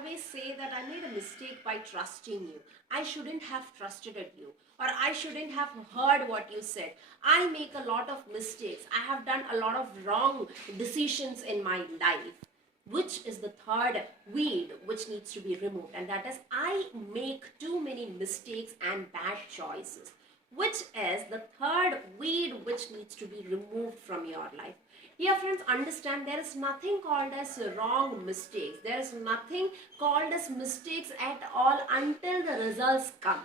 always say that I made a mistake by trusting you. I shouldn't have trusted you, or I shouldn't have heard what you said. I make a lot of mistakes. I have done a lot of wrong decisions in my life, which is the third weed which needs to be removed, and that is I make too many mistakes and bad choices, which is the third weed which needs to be removed from your life. Here friends, understand there is nothing called as wrong mistakes. There is nothing called as mistakes at all until the results come,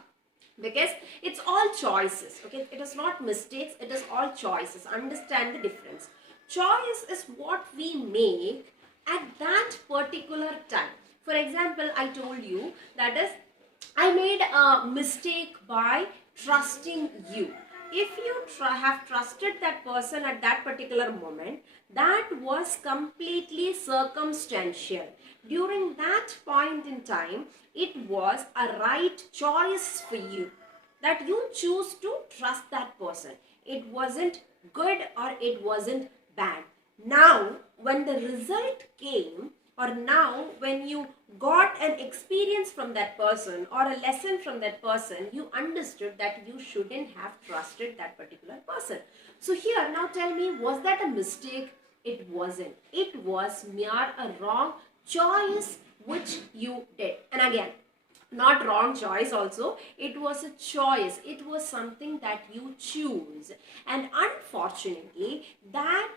because it's all choices. Okay, it is not mistakes, it is all choices. Understand the difference. Choice is what we make at that particular time. For example, I told you that is I made a mistake by trusting you. If you have trusted that person at that particular moment, that was completely circumstantial. During that point in time, it was a right choice for you, that you choose to trust that person. It wasn't good or it wasn't bad. Now, when the result came, or now when you got an experience from that person or a lesson from that person, you understood that you shouldn't have trusted that particular person. So here, now tell me, was that a mistake? It wasn't. It was mere a wrong choice which you did. And again, not wrong choice also, it was a choice. It was something that you choose, and unfortunately that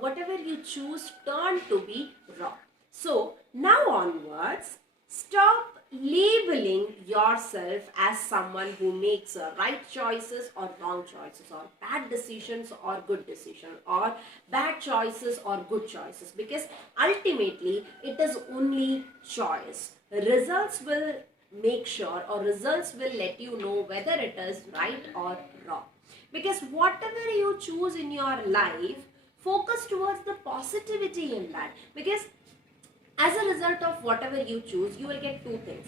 whatever you choose turned to be wrong. So now onwards, stop labeling yourself as someone who makes right choices or wrong choices, or bad decisions or good decisions, or bad choices or good choices, because ultimately it is only choice. Results will make sure, or results will let you know whether it is right or wrong. Because whatever you choose in your life, focus towards the positivity in that, because as a result of whatever you choose, you will get two things.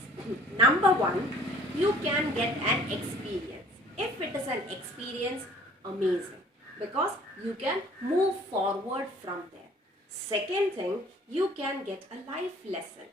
Number one, you can get an experience. If it is an experience, amazing, because you can move forward from there. Second thing, you can get a life lesson.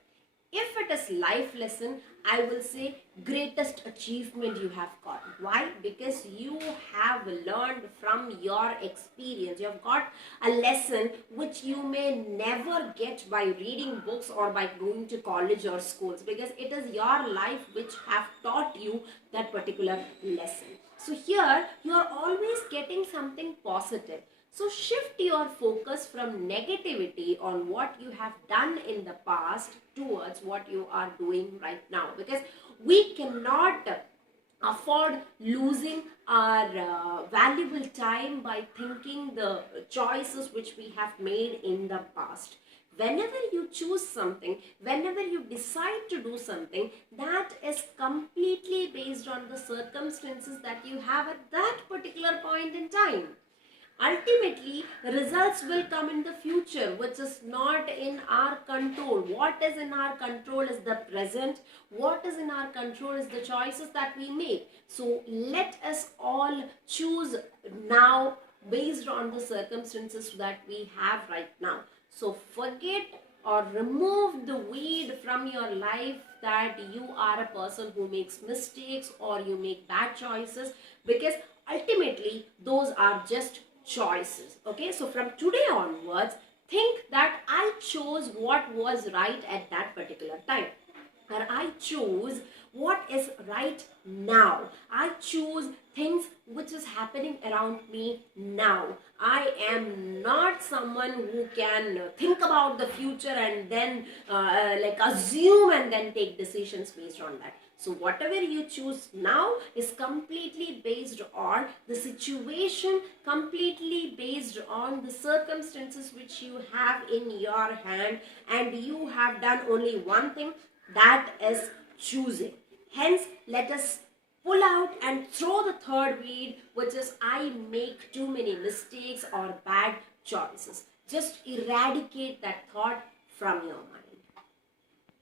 If it is life lesson, I will say greatest achievement you have got. Why? Because you have learned from your experience. You have got a lesson which you may never get by reading books or by going to college or schools, because it is your life which have taught you that particular lesson. So here you are always getting something positive. So shift your focus from negativity on what you have done in the past towards what you are doing right now, because we cannot afford losing our valuable time by thinking the choices which we have made in the past. Whenever you choose something, whenever you decide to do something, that is completely based on the circumstances that you have at that particular point in time. Ultimately, results will come in the future, which is not in our control. What is in our control is the present. What is in our control is the choices that we make. So let us all choose now based on the circumstances that we have right now. So forget or remove the weed from your life that you are a person who makes mistakes or you make bad choices, because ultimately those are just choices. Okay, so from today onwards, think that I chose what was right at that particular time, and I choose what is right now. I choose things which is happening around me now. I am not someone who can think about the future and then like assume and then take decisions based on that. So whatever you choose now is completely based on the situation, completely based on the circumstances which you have in your hand, and you have done only one thing, that is choosing. Hence, let us pull out and throw the third weed, which is I make too many mistakes or bad choices. Just eradicate that thought from your mind.